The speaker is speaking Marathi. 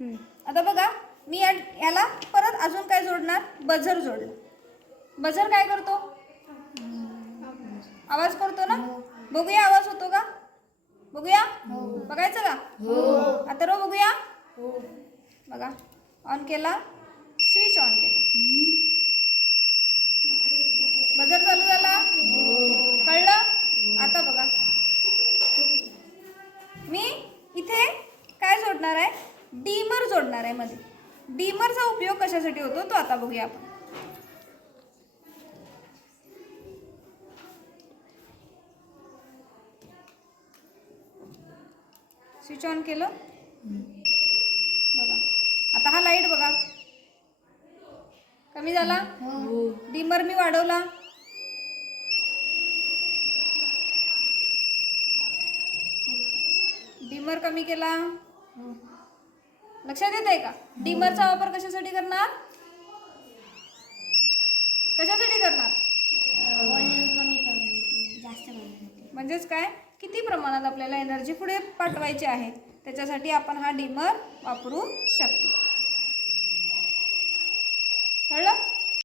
आता बघा मी याला परत अजून काय जोडणार, बझर जोडलं. बझर काय करतो, आवाज करतो ना. बघूया आवाज होतो का, बघूया. बघायचं का, आता रो बघूया. बघा ऑन केला, स्विच ऑन केला, बझर चालू झाला. कळलं. आता बघा मी इथे काय जोडणार आहे, डीमर जोडणार आहे मध्ये. डीमरचा उपयोग कशासाठी होतो तो आता बघूया आपण. स्विच ऑन केलं. बघा आता हा लाईट बघा कमी झाला. डीमर मी वाढवला. डीमर कमी केला. लक्षात येत आहे का. डीमरचा वापर कशासाठी करणार, कशासाठी करणार, कमी करण्यासाठी, जास्त करण्यासाठी. म्हणजेच काय, किती प्रमाणात आपल्याला एनर्जी पुढे पाठवायची आहे त्याच्यासाठी आपण हा डीमर वापरू शकतो. कळलं.